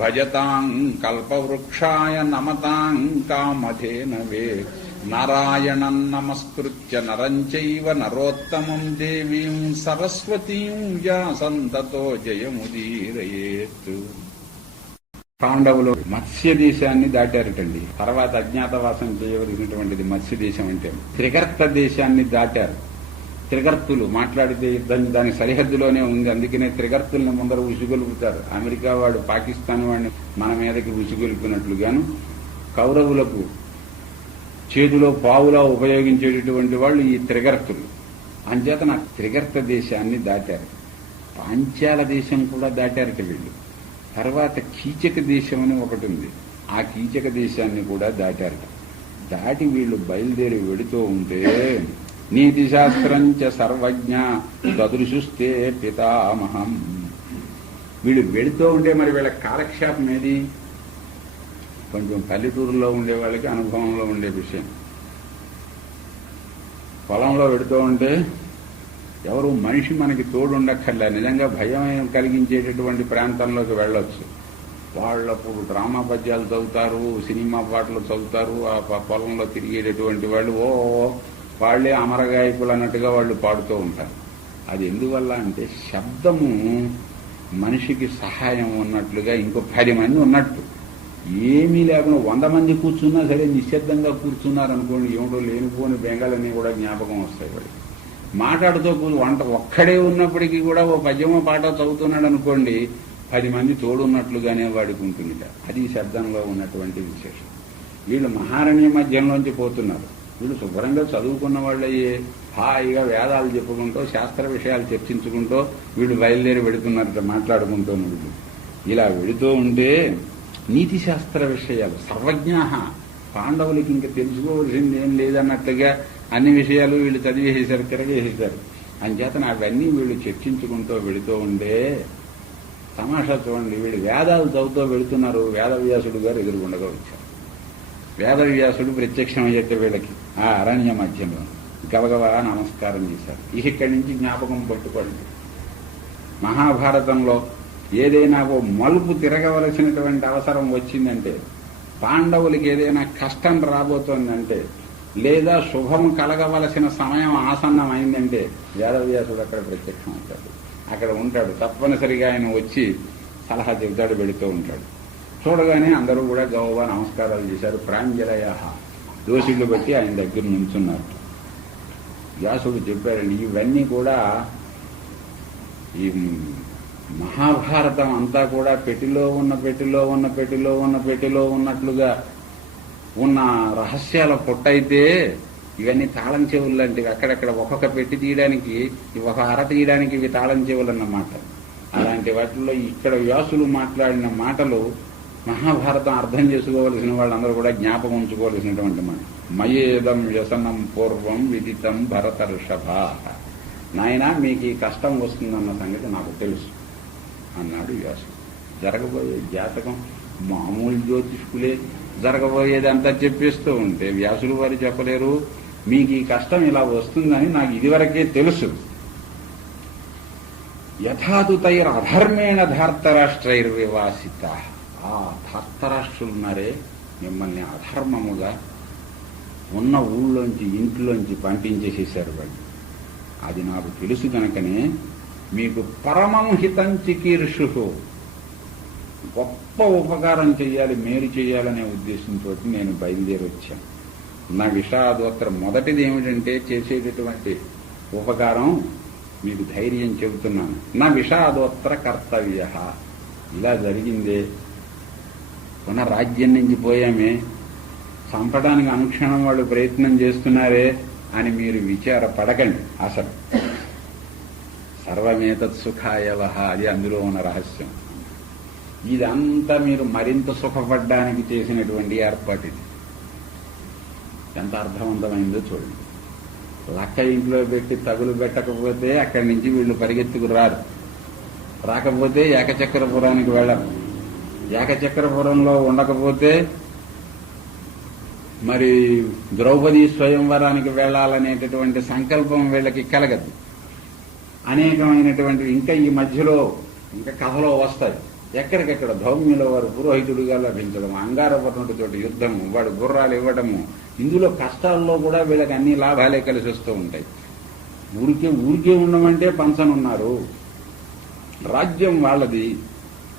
భజతాం కల్పవృక్షాయ నమతాం కామధేనవే నారాయణం నమస్కృత్య నరంచైవ నరోత్తమం దేవీం సరస్వతీం వ్యాసంతతో జయముదీరయేత్ పాండవులు మత్స్య దేశాన్ని దాటారటండి. తర్వాత అజ్ఞాతవాసం చేయవలసినటువంటిది మత్స్య దేశం అంటే త్రిగర్త దేశాన్ని దాటారు. త్రిగర్తులు మాట్లాడితే యుద్ధం దాని సరిహద్దులోనే ఉంది. అందుకనే త్రిగర్తుల్ని ముందర ఉసుగొలుపుతారు. అమెరికా వాడు పాకిస్తాన్ వాడిని మన మీదకి ఉసుగొలిపినట్లుగాను కౌరవులకు చేతిలో పావులా ఉపయోగించేటటువంటి వాళ్ళు ఈ త్రిగర్తులు. అంచేత నాకు త్రిగర్త దేశాన్ని దాటారు. పాంచాల దేశం కూడా దాటారట వీళ్ళు. తర్వాత కీచక దేశం అని ఒకటి ఉంది. ఆ కీచక దేశాన్ని కూడా దాటారట దాటి వీళ్ళు బయలుదేరి వెడుతూ ఉంటే నీతిశాస్త్రం చ సర్వజ్ఞ దదృశుస్తే పితామహం. వీళ్ళు వెళుతూ ఉంటే మరి వీళ్ళ కాలక్షేపం ఏది? కొంచెం పల్లెటూరులో ఉండే వాళ్ళకి అనుభవంలో ఉండే విషయం. పొలంలో పెడుతూ ఉంటే ఎవరు మనిషి మనకి తోడుండక్కర్లే. నిజంగా భయం కలిగించేటటువంటి ప్రాంతంలోకి వెళ్ళొచ్చు. వాళ్ళప్పుడు డ్రామా పద్యాలు చదువుతారు సినిమా పాటలు చదువుతారు ఆ పొలంలో తిరిగేటటువంటి వాళ్ళు ఓ వాళ్ళే అమరగాయకులు అన్నట్టుగా వాళ్ళు పాడుతూ ఉంటారు. అది ఎందువల్ల అంటే శబ్దము మనిషికి సహాయం ఉన్నట్లుగా ఇంకో పది మంది ఉన్నట్టు. ఏమీ లేకుండా వంద మంది కూర్చున్నా సరే నిశ్శబ్దంగా కూర్చున్నారనుకోండి ఏమిటో లేనిపోని బెంగాలన్నీ కూడా జ్ఞాపకం వస్తాయి వాడికి. మాట్లాడుతూ కూ వంట ఒక్కడే ఉన్నప్పటికీ కూడా ఓ పద్యమో పాట చదువుతున్నాడు అనుకోండి పది మంది తోడున్నట్లుగానే వాడికి ఉంటుంది. అది ఈ శబ్దంలో ఉన్నటువంటి విశేషం. వీళ్ళు మహారణ్య మధ్యంలోంచి పోతున్నారు. వీళ్ళు శుభ్రంగా చదువుకున్న వాళ్ళయ్యే హాయిగా వేదాలు చెప్పుకుంటూ శాస్త్ర విషయాలు చర్చించుకుంటూ వీళ్ళు బయలుదేరి వెడుతున్నారట మాట్లాడుకుంటూ వీళ్ళు ఇలా వెళుతూ ఉంటే నీతి శాస్త్ర విషయాలు సర్వజ్ఞ పాండవులకి ఇంకా తెలుసుకోవాల్సింది ఏం లేదన్నట్టుగా అన్ని విషయాలు వీళ్ళు చదివేసేసారు తిరగేసేసారు అంచేతన అవన్నీ వీళ్ళు చర్చించుకుంటూ వెళుతూ ఉండే తమాషా చూడండి వీళ్ళు వేదాలు చదువుతూ వెళుతున్నారు వేదవ్యాసుడు గారు ఎదురుగుండగా వచ్చారు. వేదవ్యాసుడు ప్రత్యక్షమయ్యేట వీళ్ళకి. ఆ అరణ్య మధ్యంలో గబగబా నమస్కారం చేశారు. ఇక్కడి నుంచి జ్ఞాపకం పట్టుకోండి. మహాభారతంలో ఏదైనా ఓ మలుపు తిరగవలసినటువంటి అవసరం వచ్చిందంటే పాండవులకి ఏదైనా కష్టం రాబోతోందంటే లేదా శుభం కలగవలసిన సమయం ఆసన్నమైందంటే వేదవ్యాసుడు అక్కడ ప్రత్యక్షం అవుతాడు. అక్కడ ఉంటాడు. తప్పనిసరిగా ఆయన వచ్చి సలహా చెబుతాడు పెడుతూ ఉంటాడు. చూడగానే అందరూ కూడా గౌరవ నమస్కారాలు చేశారు. ప్రాంజలయ దోషులు బట్టి ఆయన దగ్గర నుంచున్నారు వ్యాసుడు చెప్పారండి ఇవన్నీ కూడా ఈ మహాభారతం అంతా కూడా పెట్టిలో ఉన్న పెట్టిలో ఉన్న పెట్టిలో ఉన్న పెట్టిలో ఉన్నట్లుగా ఉన్న రహస్యాల పొట్టయితే ఇవన్నీ తాళం చెవులు లాంటివి అక్కడక్కడ ఒక్కొక్క పెట్టి తీయడానికి ఒక అర తీయడానికి ఇవి తాళం చెవులు అన్నమాట. అలాంటి వాటిల్లో ఇక్కడ వ్యాసులు మాట్లాడిన మాటలు మహాభారతం అర్థం చేసుకోవలసిన వాళ్ళందరూ కూడా జ్ఞాపకం ఉంచుకోవలసినటువంటి మాట. మయేదం వ్యసనం పూర్వం విదితం భరత ఋషభ నాయన మీకు ఈ కష్టం వస్తుందన్న సంగతి నాకు తెలుసు అన్నాడు వ్యాసుడు జరగబోయే జాతకం మామూలు జ్యోతిష్కులే జరగబోయేది అంతా చెప్పేస్తూ ఉంటే వ్యాసులు వారు చెప్పలేరు మీకు ఈ కష్టం ఇలా వస్తుందని నాకు ఇదివరకే తెలుసు. యథాతుతైర్ అధర్మేణ ధార్తరాష్ట్రైర్వివాసిత. ఆ ధార్తరాష్ట్రులున్నారే మిమ్మల్ని అధర్మముగా ఉన్న ఊళ్ళోంచి ఇంట్లోంచి పంపించేసేసారు వాళ్ళు. అది నాకు తెలుసు కనుకనే మీకు పరమం హితం చికీర్షు. గొప్ప ఉపకారం చేయాలి మేలు చేయాలనే ఉద్దేశంతో నేను బయలుదేరి వచ్చాను నా విషాదోత్తరం మొదటిది ఏమిటంటే చేసేటటువంటి ఉపకారం మీకు ధైర్యం చెబుతున్నాను. నా విషాదోత్తర కర్తవ్య. ఇలా జరిగిందే మన రాజ్యం నుంచి పోయామే. చంపడానికి అనుక్షణం వాళ్ళు ప్రయత్నం చేస్తున్నారే అని మీరు విచార పడకండి. అసలు సర్వమేతత్ సుఖాయవహ అది అందులో ఉన్న రహస్యం. ఇదంతా మీరు మరింత సుఖపడ్డానికి చేసినటువంటి ఏర్పాటు ఇది. ఎంత అర్థవంతమైందో చూడండి. లక్క ఇంట్లో పెట్టి తగులు పెట్టకపోతే అక్కడి నుంచి వీళ్ళు పరిగెత్తుకు రారు. రాకపోతే ఏకచక్రపురానికి వెళ్ళరు. ఏకచక్రపురంలో ఉండకపోతే మరి ద్రౌపది స్వయంవరానికి వెళ్ళాలనేటటువంటి సంకల్పం వీళ్ళకి కలగదు. అనేకమైనటువంటి ఇంకా ఈ మధ్యలో ఇంకా కథలో వస్తాయి. ఎక్కడికెక్కడ ధౌమ్యుల వారు పురోహితుడిగా లభించడం అంగారపర్ణుడితోటి యుద్ధము వాడు గుర్రాలు ఇవ్వడము ఇందులో కష్టాల్లో కూడా వీళ్ళకి అన్ని లాభాలే కలిసి వస్తూ ఉంటాయి. ఊరికే ఊరికే ఉండమంటే పంచనున్నారు. రాజ్యం వాళ్ళది.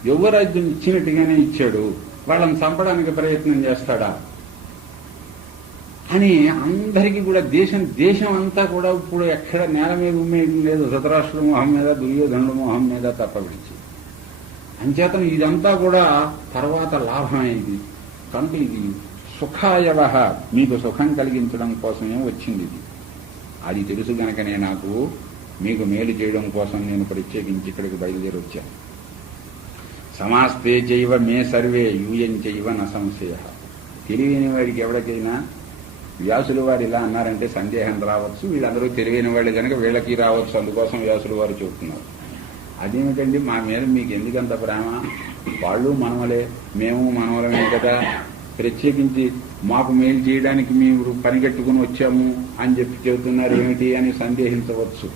యువరాజ్యం ఇచ్చినట్టుగానే ఇచ్చాడు? వాళ్ళని చంపడానికి ప్రయత్నం చేస్తాడా? అని అందరికీ కూడా దేశం దేశం అంతా కూడా ఇప్పుడు ఎక్కడ నేల మీద ఉమ్మేయడం లేదు. ధృతరాష్ట్రుల మొహం మీద దుర్యోధనుల మొహం మీద తప్ప విడిచి. అంచేతను ఇదంతా కూడా తర్వాత లాభమైంది. కనుక ఇది సుఖాయవహ. మీకు సుఖం కలిగించడం కోసమే వచ్చింది ఇది. అది తెలుసు గనకనే నాకు. మీకు మేలు చేయడం కోసం నేను ప్రత్యేకించి ఇక్కడికి బయలుదేరి వచ్చాను సమాస్తే చైవ మే సర్వే యూయం చైవ న సంశయ. తెలివైన వాడికి ఎవరికైనా వ్యాసులు వారు ఇలా అన్నారంటే సందేహం రావచ్చు. వీళ్ళందరూ తెలియని వాళ్ళు కనుక వీళ్ళకి రావచ్చు. అందుకోసం వ్యాసులు వారు చెబుతున్నారు. అదేమిటండి? మా మీద మీకు ఎందుకంత ప్రేమ? వాళ్ళు మనవలే. మేము మనవలమే కదా. ప్రత్యేకించి మాకు మేలు చేయడానికి మీరు పనిగట్టుకుని వచ్చాము అని చెప్పి చెబుతున్నారు ఏమిటి అని సందేహించవచ్చు.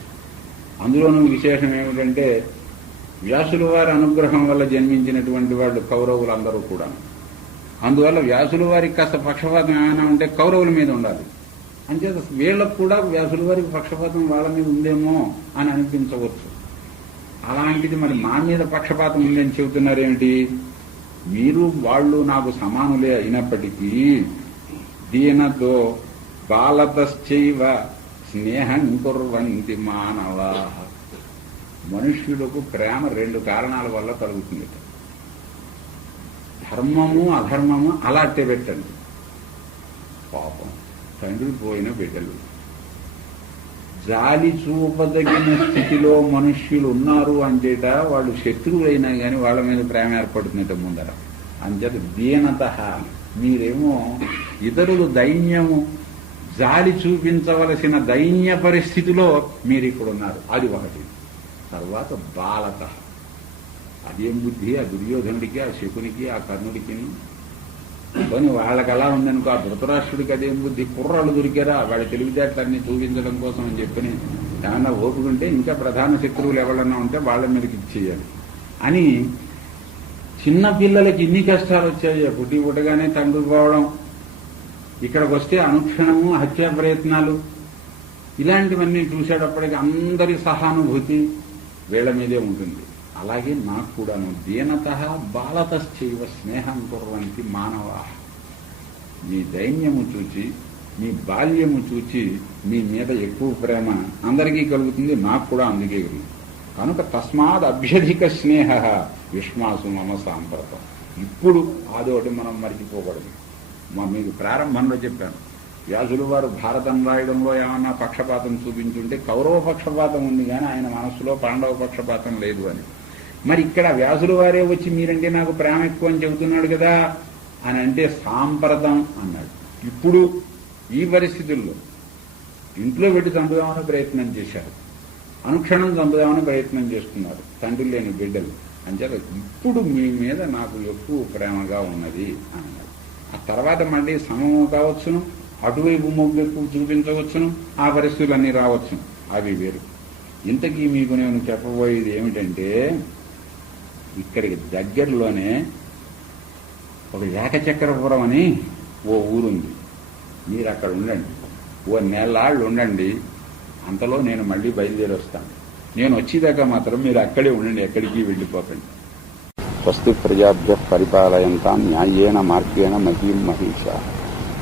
అందులోనూ విశేషం ఏమిటంటే వ్యాసుల వారి అనుగ్రహం వల్ల జన్మించినటువంటి వాళ్ళు కౌరవులందరూ కూడా. అందువల్ల వ్యాసుల వారికి కాస్త పక్షపాతం ఏమైనా ఉంటే కౌరవుల మీద ఉండాలి. అంచేత వీళ్ళకు కూడా వ్యాసుల వారికి పక్షపాతం వాళ్ళ మీద ఉందేమో అని అనిపించవచ్చు. అలాంటిది మరి మా మీద పక్షపాతం ఉందని చెబుతున్నారేమిటి? మీరు వాళ్ళు నాకు సమానులే అయినప్పటికీ దీనతో బాలతశ్చైవ స్నేహం కుర్వంతి మానవా. మనుష్యులకు ప్రేమ రెండు కారణాల వల్ల కలుగుతుంది. ధర్మము అధర్మము అలా పెట్టండి. పాపం. తండ్రి పోయిన బిడ్డలు. జాలి చూపదగిన స్థితిలో మనుష్యులు ఉన్నారు అంటేట వాళ్ళు శత్రువులైనా కానీ వాళ్ళ మీద ప్రేమ ఏర్పడుతుందట ముందర. అంచేత దీనత. మీరేమో ఇతరులు దైన్యము. జాలి చూపించవలసిన దైన్య పరిస్థితిలో మీరు ఇక్కడ ఉన్నారు అది ఒకటి. తర్వాత బాలత. అదేం బుద్ధి? ఆ దుర్యోధనుడికి ఆ శకునికి ఆ కర్ణుడికి? కానీ వాళ్ళకి అలా ఉందనుకో ఆ ధృతరాష్ట్రుడికి అదేం బుద్ధి? కుర్రాళ్ళు దొరికారా? వాళ్ళ తెలివితేటలన్నీ చూపించడం కోసం అని చెప్పని ఏమన్నా ఓపుకుంటే ఇంకా ప్రధాన శత్రువులు ఎవరన్నా ఉంటే వాళ్ళ మీదకి ఇచ్చేయాలి. అని చిన్న పిల్లలకి ఇన్ని కష్టాలు వచ్చాయి. పుట్టి పుట్టగానే తండ్రి పోవడం ఇక్కడికి వస్తే అనుక్షణము హత్యా ప్రయత్నాలు ఇలాంటివన్నీ చూసేటప్పటికి అందరి సహానుభూతి వీళ్ళ మీదే ఉంటుంది. అలాగే నాకు కూడాను దీనత బాలతశ్చైవ స్నేహం కుర్వంతి మానవా. మీ దైన్యము చూచి మీ బాల్యము చూచి మీ మీద ఎక్కువ ప్రేమ అందరికీ కలుగుతుంది నాకు కూడా అందుకే కలుగుతుంది. కనుక తస్మాత్ అభ్యధిక స్నేహ విశ్వాసు మమ సాంప్రతం. ఇప్పుడు అదొకటి మనం మర్చిపోకూడదు. మా మీకు ప్రారంభంలో చెప్పాను. వ్యాసులు వారు భారతం రాయడంలో ఏమన్నా పక్షపాతం చూపించుంటే కౌరవ పక్షపాతం ఉంది కానీ ఆయన మనస్సులో పాండవ పక్షపాతం లేదు అని. మరి ఇక్కడ వ్యాసులు వారే వచ్చి మీరంటే నాకు ప్రేమ ఎక్కువ అని చెబుతున్నాడు కదా అని అంటే సాంప్రదం అన్నాడు. ఇప్పుడు ఈ పరిస్థితుల్లో ఇంట్లో పెట్టి చంపుదామని ప్రయత్నం చేశారు. అనుక్షణం చంపుదామని ప్రయత్నం చేస్తున్నారు. తండ్రి లేని బిడ్డలు. అంచేత ఇప్పుడు మీ మీద నాకు ఎక్కువ ప్రేమగా ఉన్నది అన్నాడు. ఆ తర్వాత మళ్ళీ సమము కావచ్చును అటువైపు మొగ్గు చూపించవచ్చును ఆ పరిస్థితులన్నీ రావచ్చును. అవి వేరు. ఇంతకీ మీకు నేను చెప్పబోయేది ఏమిటంటే ఇక్కడికి దగ్గరలోనే ఒక ఏకచక్రపురం అని ఓ ఊరుంది. మీరు అక్కడ ఉండండి. ఓ నెలాళ్ళు ఉండండి. అంతలో నేను మళ్ళీ బయలుదేరి వస్తాను నేను వచ్చేదాకా మాత్రం మీరు అక్కడే ఉండండి ఎక్కడికి వెళ్ళిపోకండి. స్వస్తి ప్రజాభ్య పరిపాలయంతా న్యాయేన మార్గేణ మహీ మహిష.